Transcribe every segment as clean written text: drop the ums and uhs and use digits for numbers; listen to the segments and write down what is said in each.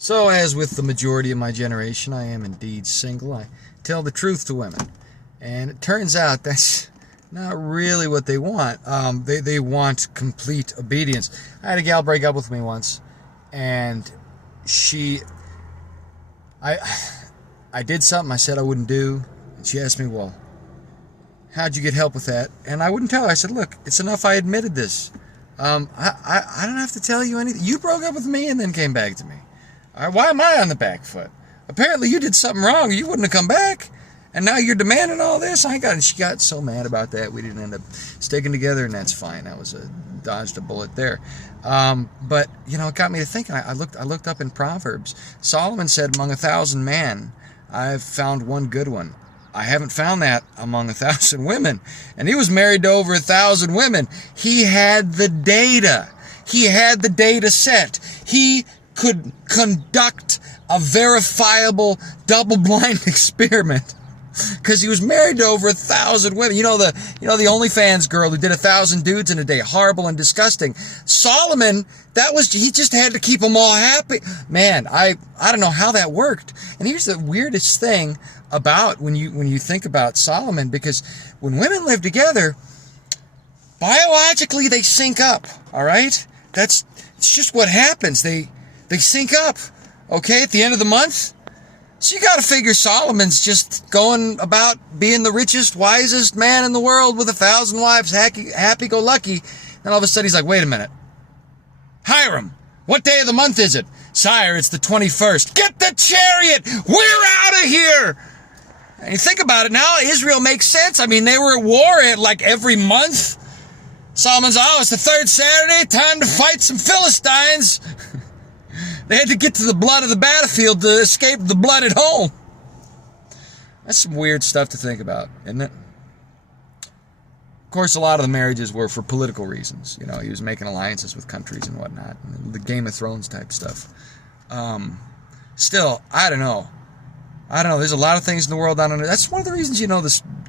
So, as with the majority of my generation, I am indeed single. I tell the truth to women. And it turns out that's not really what they want. They want complete obedience. I had a gal break up with me once, and I did something I said I wouldn't do, and she asked me, well, how'd you get help with that? And I wouldn't tell her. I said, look, it's enough I admitted this. I don't have to tell you anything. You broke up with me and then came back to me. Why am I on the back foot? Apparently you did something wrong. You wouldn't have come back. And now you're demanding all this? She got so mad about that. We didn't end up sticking together, and that's fine. That was dodged a bullet there. But, it got me to thinking. I looked up in Proverbs. Solomon said, among 1,000 men, I've found one good one. I haven't found that among 1,000 women. And he was married to over 1,000 women. He had the data. He had the data set. He could conduct a verifiable double-blind experiment because he was married to over 1,000 women. The OnlyFans girl who did 1,000 dudes in a day, horrible and disgusting. Solomon, he just had to keep them all happy. Man, I don't know how that worked. And here's the weirdest thing about when you think about Solomon, because when women live together, biologically they sync up. All right, it's just what happens. They sync up, okay, at the end of the month. So you got to figure Solomon's just going about being the richest, wisest man in the world with 1,000 wives, happy-go-lucky. And all of a sudden he's like, wait a minute. Hiram, what day of the month is it? Sire, it's the 21st. Get the chariot! We're out of here! And you think about it now, Israel makes sense. I mean, they were at war like every month. Solomon's, it's the third Saturday, time to fight some Philistines. They had to get to the blood of the battlefield to escape the blood at home. That's some weird stuff to think about, isn't it? Of course, a lot of the marriages were for political reasons. He was making alliances with countries and whatnot. The Game of Thrones type stuff. Still, I don't know. There's a lot of things in the world I don't know. That's one of the reasons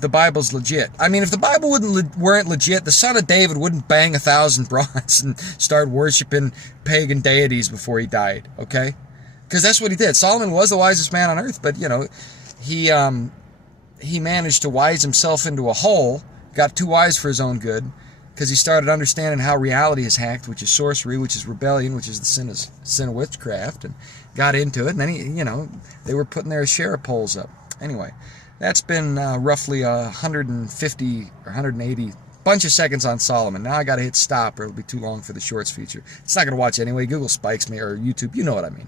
the Bible's legit. I mean, if the Bible weren't legit, the son of David wouldn't bang 1,000 broads and start worshiping pagan deities before he died, okay? Because that's what he did. Solomon was the wisest man on earth, but, he managed to wise himself into a hole, got too wise for his own good, because he started understanding how reality is hacked, which is sorcery, which is rebellion, which is the sin of witchcraft, and got into it. And then they were putting their share of polls up. Anyway, that's been roughly 150 or 180 bunch of seconds on Solomon. Now I got to hit stop, or it'll be too long for the shorts feature. It's not going to watch anyway. Google spikes me, or YouTube. You know what I mean.